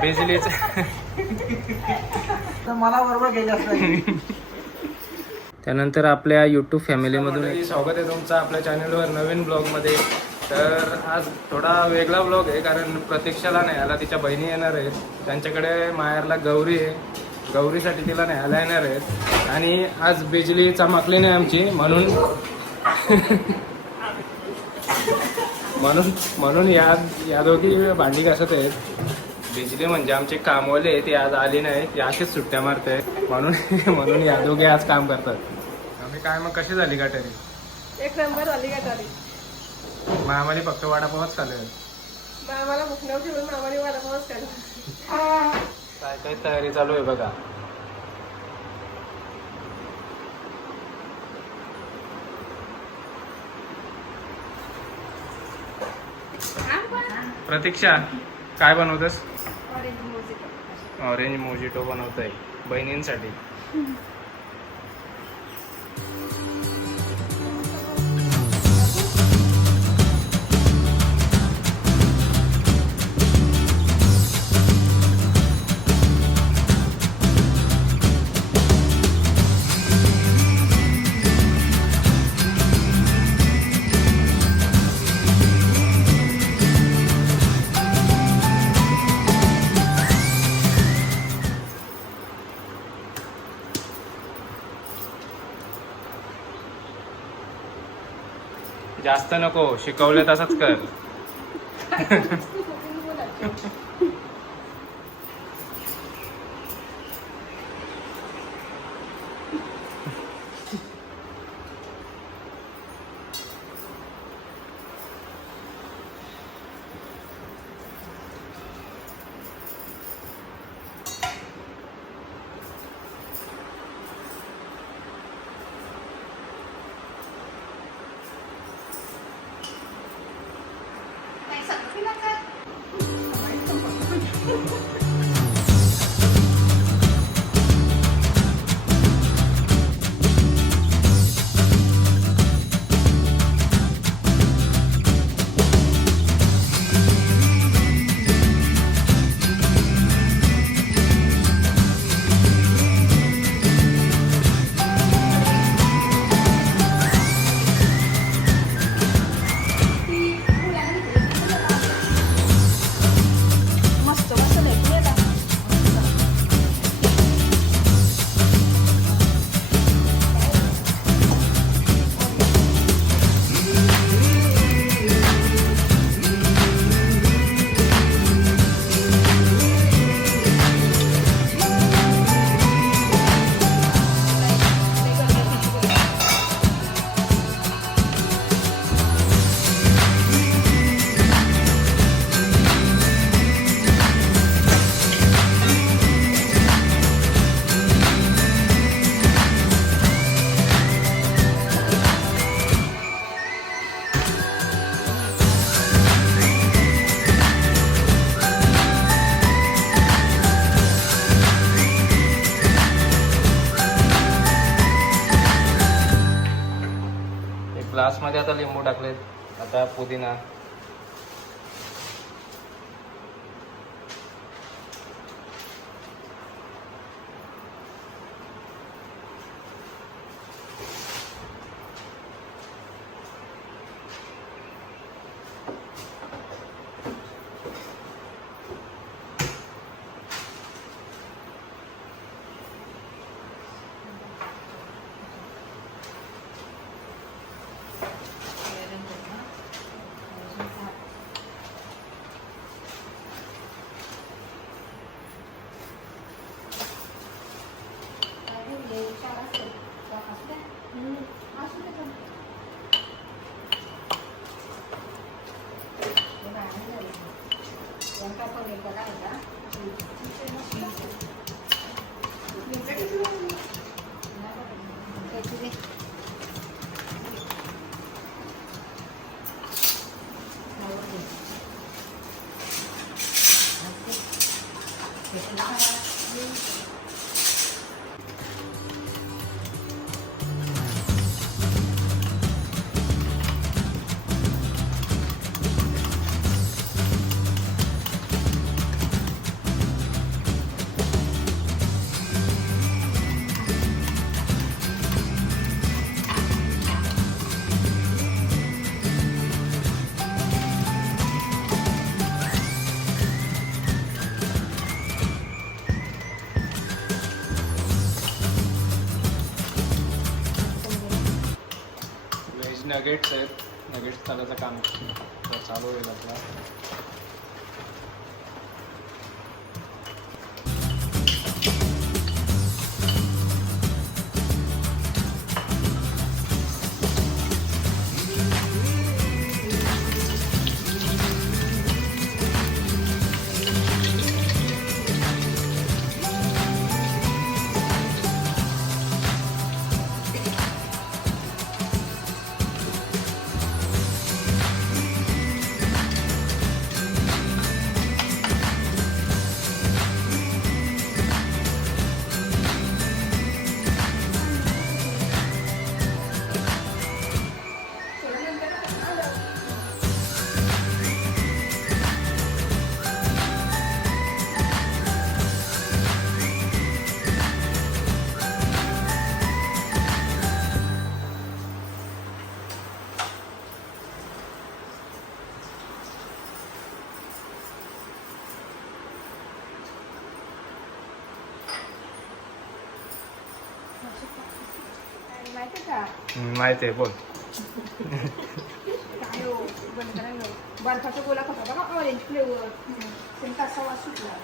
बिजलीच मला बरोबर गेले असं. त्यानंतर आपल्या यूट्यूब फॅमिलीमधून स्वागत आहे तुमचं आपल्या चॅनलवर नवीन ब्लॉगमध्ये. तर आज थोडा वेगळा ब्लॉग आहे कारण प्रतीक्षाला न्यायला तिच्या बहिणी येणार आहेत. त्यांच्याकडे माहेरला गौरी आहे, गौरीसाठी तिला न्यायला येणार आहेत आणि आज बिजली चमकली नाही आमची म्हणून म्हणून या दोघी भांडी घासत आहेत. बिजली म्हणजे आमचे कामवाले आहे, ती आज आली नाही, ती अशीच सुट्ट्या मारते म्हणून या दोघे आज काम करतात. आम्ही काय मग कशी झाली गटारी? एक नंबर झाली गटारी. मामाने फक्त वडापावच खाल्ले. मामाला भूक नव्हती म्हणून मामाने वडापावच खाल्ला. काय काय तयारी चालू आहे बघा. प्रतीक्षा काय बनवतस? ऑरेंज मोजिटो बनवत आहे बहिणींसाठी. जास्त नको, शिकवले तसंच कर. ग्लासमध्ये आता लिंबू टाकलेत, आता पुदिना. नगेट्स आहेत. नगेट्स चालायचं काम चालू होईल आपला. माहिती का माहिती आहे, बोल. काय हो बंद करा ना. बर्फाचा गोला होता बघा ऑरेंज फ्लेवर त्यांचा असा वास सुटला.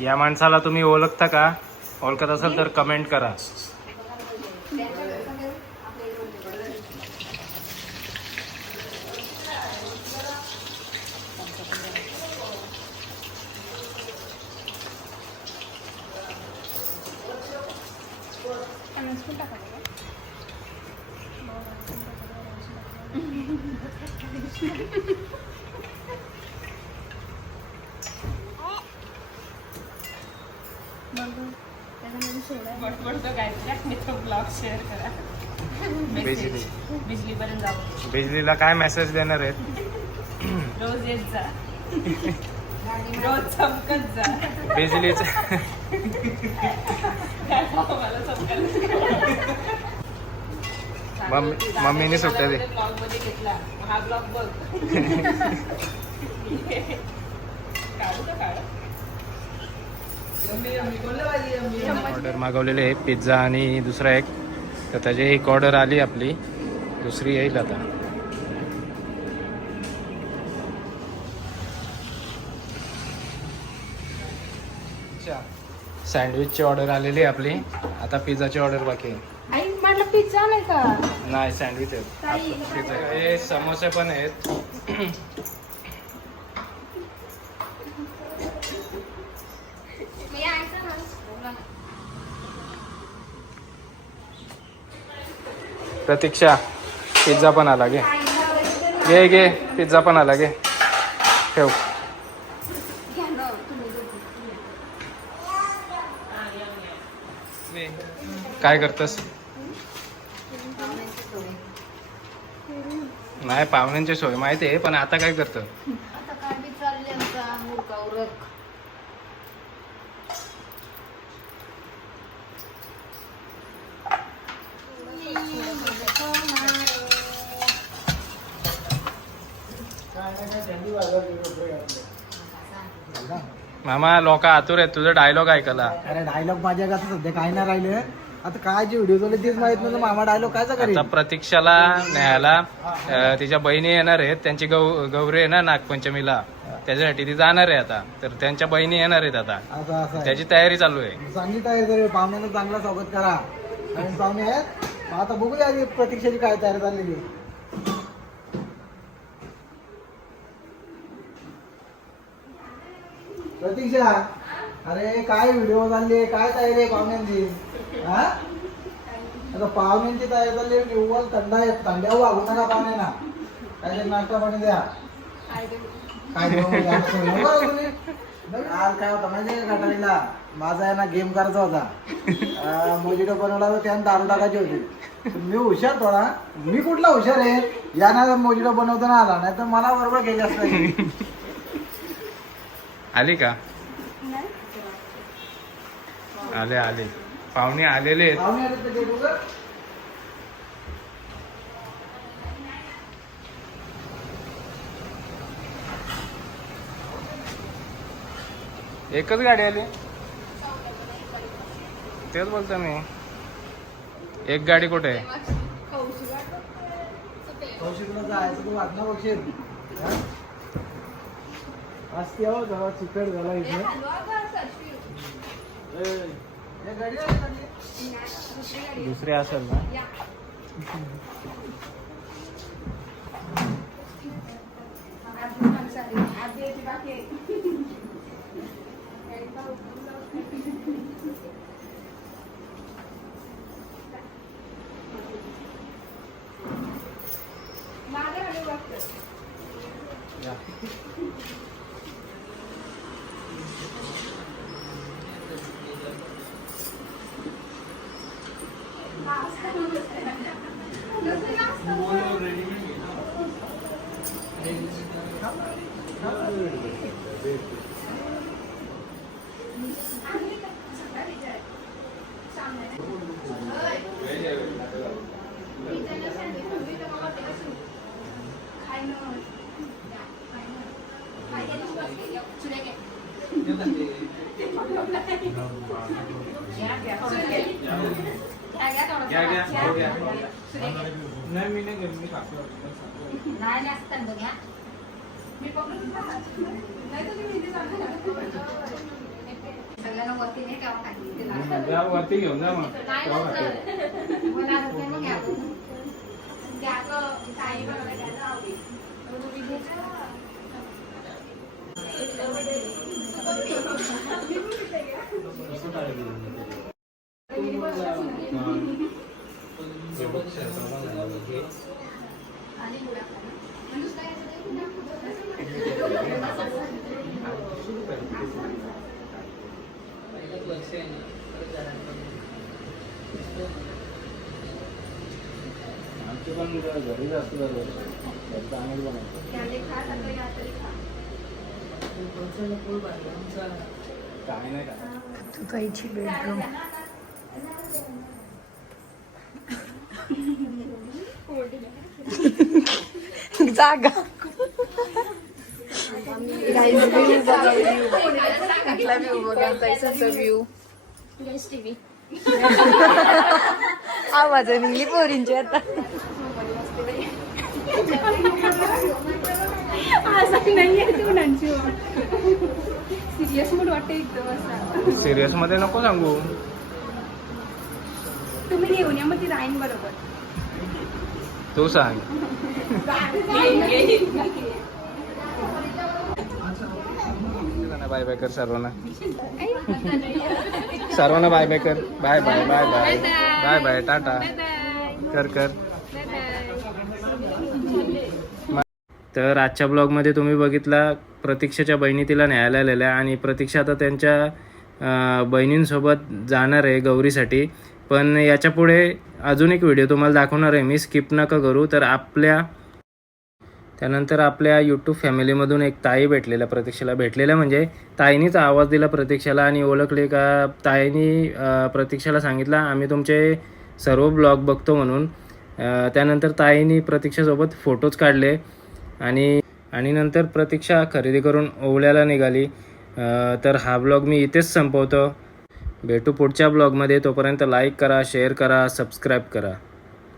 या माणसाला तुम्ही ओळखता का? ओळखत असाल तर कमेंट करा. ब्लॉग शेअर करा. बिजली पर्यंत जाऊ. बिजलीला काय मेसेज देणार आहेत? रोज येत जा. रोज चमकत जा. बिजलीच मला चमकायला. मम्मीने सुट्ट्या दे. ब्लॉग मध्ये घेतला हा ब्लॉग बघ. काढू का काढ. ऑर्डर मागवलेले आहे पिझ्झा आणि दुसरा एक, तर त्याची एक ऑर्डर आली आपली, दुसरी येईल आता. सँडविचची ऑर्डर आलेली आहे आपली, आता पिझ्झाची ऑर्डर बाकी आहे. आई म्हटलं पिझ्झा नाही का? नाही, सँडविच आहेत. पिझ्झा हे समोसे पण आहेत. प्रतीक्षा पिझ्झा पण आला, घे घे घे, पिझ्झा पण आला, घे ठेव. काय करतस? नाही, पाहुण्यांची सोय माहिती आहे, पण आता काय करतं? आता काय बी चालले आमचा मुरका उरक. मामा लोक आतुर आहेत तुझा डायलॉग ऐकायला. अरे डायलॉग माझ्या का सध्या काय नाही राहिले. आता काय जे व्हिडिओ चालले तेच माहित नव्हतं. मामा डायलॉग काय करेल? आता प्रतीक्षाला न्यायला तिच्या बहिणी येणार आहेत, त्यांची गौरी आहे ना नागपंचमीला, त्याच्यासाठी ती जाणार आहे आता. तर त्यांच्या बहिणी येणार आहेत आता, असं असं आहे. त्याची तयारी चालू आहे. चांगली तयारी करेल. पाहुण्यांना चांगला स्वागत करा. आणि पाहुणे आहेत आता बघूया आधी प्रतीक्षाची काय तयारी चाललेली आहे. प्रतीक्षा, अरे काय व्हिडिओ चालले, काय तयारी आहे पाहुण्यांची? हा आता पाहुण्यांची तयारी चालली, निव्वळ थंड्या वागू नका पाहुण्यांना. काय नाश्ता पाणी द्या. काय देऊ म्हणजे आता सोडलं बरं तुम्ही? आज काय होता माहिती आहे का कटारीला? माझा आहे ना गेम करायचा होता. मोजिटो बनवला तर त्यानं दारू टाकायची होती. मी हुशार थोडा. मी कुठला हुशार आहे? याना मोजिटो बनवताना आला, नाही तर मला बरोबर घ्यायची असतं. आली का? आले आले पाहुणे आलेले आहेत. पाहुणे आले तर ते बघा. एकच गाडी आली, तेच बोलतो मी. एक गाडी कुठे आहे? कौशिकला जायचं तू वाटणं बघशील. आज तेव्हा जरा चिकट झाला इथे. गाडी आली, गाडी. दुसरी असेल ना? नाही मी नाही घेऊन, मी खातो. नाही असतात बघा. सगळ्यांना वरती नाही तेव्हा खाली. या वरती घेऊन जा मग. नाही तेव्हा नंतर. खाते. मला नंतर मग घ्या. घ्यायचं, काही बघायला घ्यायचं आवडेल. मग तुम्ही घ्यायचं. आणि गुळा खाली. म्हणजे काय आमची पण घरी जास्त आम्ही बनवतो. त्याने खा, आता या तरी खा. काय नाही का तुझाईची बेडरूम. जागा आवाज निघली पोरींची आता. सिरियस मूड वाटते एकदम असा. सिरियस मध्ये नको सांगू. तुम्ही घेऊन या मग ती राहीन बरोबर. तू सांग. बाय बाय कर सर्वांना. सर्वांना बाय बाय कर. Bye bye bye bye bye bye tata कर कर. तर आजच्या ब्लॉगमध्ये तुम्ही बघितला प्रतीक्षाच्या बहिणी तिला न्यायला आलेल्या आणि प्रतीक्षा आता त्यांच्या बहिणींसोबत जाणार आहे गौरीसाठी. पण याच्या पुढे अजून एक व्हिडिओ तुम्हाला दाखवणार आहे मी, स्किप नका करू. तर त्यानंतर आपल्या यूट्यूब फॅमिलीमधून एक ताई प्रतीक्षाला भेटलेल्या म्हणजे ताईनीचा आवाज दिला प्रतीक्षाला आणि ओळखले का. ताईनी प्रतीक्षाला सांगितलं आम्ही तुमचे सर्व ब्लॉग बघतो म्हणून. त्यानंतर ताईनी प्रतीक्षासोबत फोटोज काढले आणि नंतर प्रतीक्षा खरेदी करून ओवळ्याला निघाली. तर हा ब्लॉग मी इथेच संपवतो. भेटू पुढच्या ब्लॉगमध्ये. तोपर्यंत लाईक करा, शेअर करा, सबस्क्राईब करा.